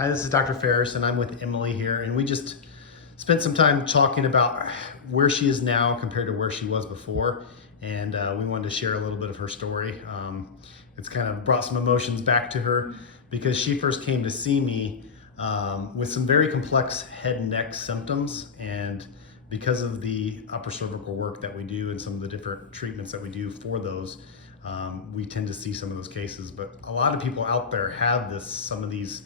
Hi, this is Dr. Ferris, and I'm with Emily here, and we just spent some time talking about where she is now compared to where she was before, and we wanted to share a little bit of her story. It's kind of brought some emotions back to her because she first came to see me with some very complex head and neck symptoms, and because of the upper cervical work that we do and some of the different treatments that we do for those, we tend to see some of those cases. But a lot of people out there have some of these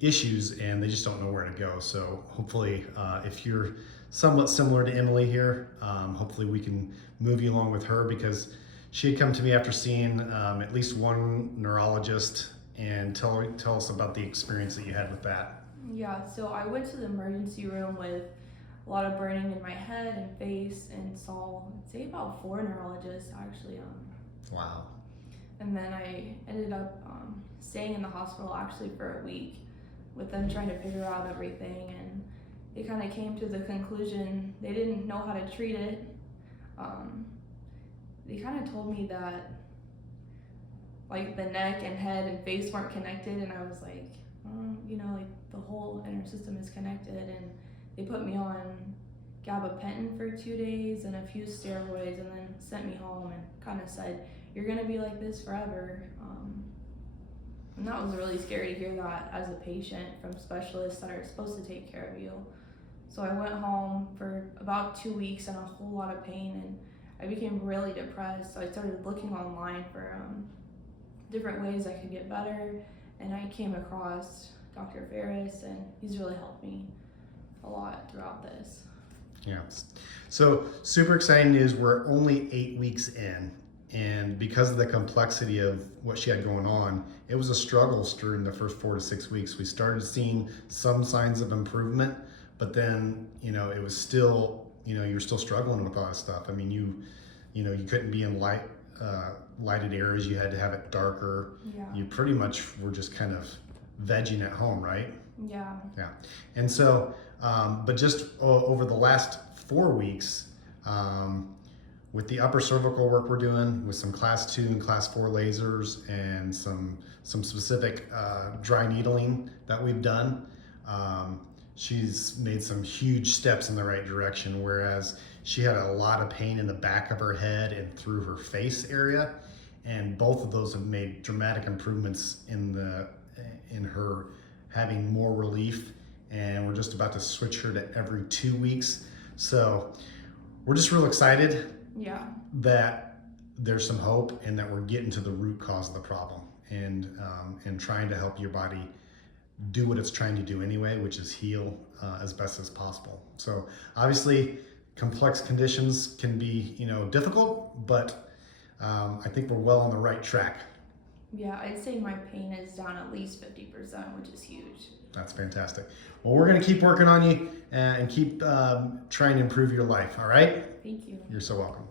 issues and they just don't know where to go. So hopefully, if you're somewhat similar to Emily here, hopefully we can move you along with her, because she had come to me after seeing at least one neurologist. And tell us about the experience that you had with that. Yeah, so I went to the emergency room with a lot of burning in my head and face, and saw, I'd say, about 4 neurologists actually. Wow. And then I ended up staying in the hospital actually for a week with them, trying to figure out everything. And they kind of came to the conclusion they didn't know how to treat it. They kind of told me that like the neck and head and face weren't connected, and I was like, like the whole inner system is connected. And they put me on gabapentin for 2 days and a few steroids, and then sent me home and kind of said, you're gonna be like this forever. And that was really scary to hear that as a patient from specialists that are supposed to take care of you. So I went home for about 2 weeks in a whole lot of pain, and I became really depressed. So I started looking online for different ways I could get better, and I came across Dr. Ferris, and he's really helped me a lot throughout this. Yeah. So super exciting news. We're only 8 weeks in, and because of the complexity of what she had going on, it was a struggle during the first 4 to 6 weeks. We started seeing some signs of improvement, but then, it was still, you were still struggling with all that stuff. I mean, you couldn't be in lighted areas. You had to have it darker. Yeah. You pretty much were just kind of vegging at home, right? Yeah. Yeah. And so, but just over the last 4 weeks, with the upper cervical work we're doing with some class 2 and class 4 lasers and some specific dry needling that we've done, she's made some huge steps in the right direction, whereas she had a lot of pain in the back of her head and through her face area. And both of those have made dramatic improvements in her having more relief. And we're just about to switch her to every 2 weeks. So we're just real excited that there's some hope and that we're getting to the root cause of the problem, and trying to help your body do what it's trying to do anyway, which is heal as best as possible. So obviously complex conditions can be, difficult, but I think we're well on the right track. Yeah, I'd say my pain is down at least 50%, which is huge. That's fantastic. Well, we're going to keep working on you and keep trying to improve your life. All right? Thank you. You're so welcome.